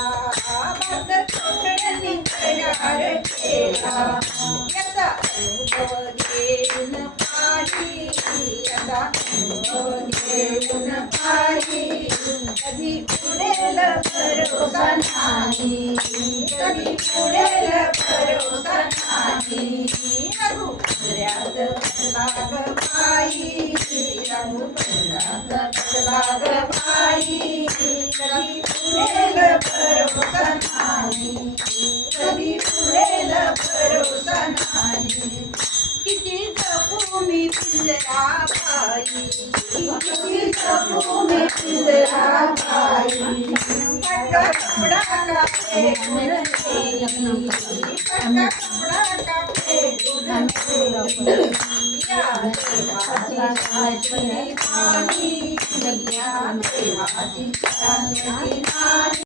बात कोकणाने तयार केला याचा अनुभव घेऊन पाही याचा अनुभव घेऊन पाही कधी पुढेल भरोसा नाही कधी पुढेल भरोसा नाही रघुपत्र्यात लाग पायी रघुपत्र्यात लाग पायी कधी पुढेल भरोसा नाही कधी पुढेल भरोसा नाही किती जपू मी पिंजरा बाई किती जपू मी पिंजरा बाई पटका कपडा का फेकून देई पटका कपडा का फेकून देई या देवाची शाश्वती नारी या देवाची शाश्वती नारी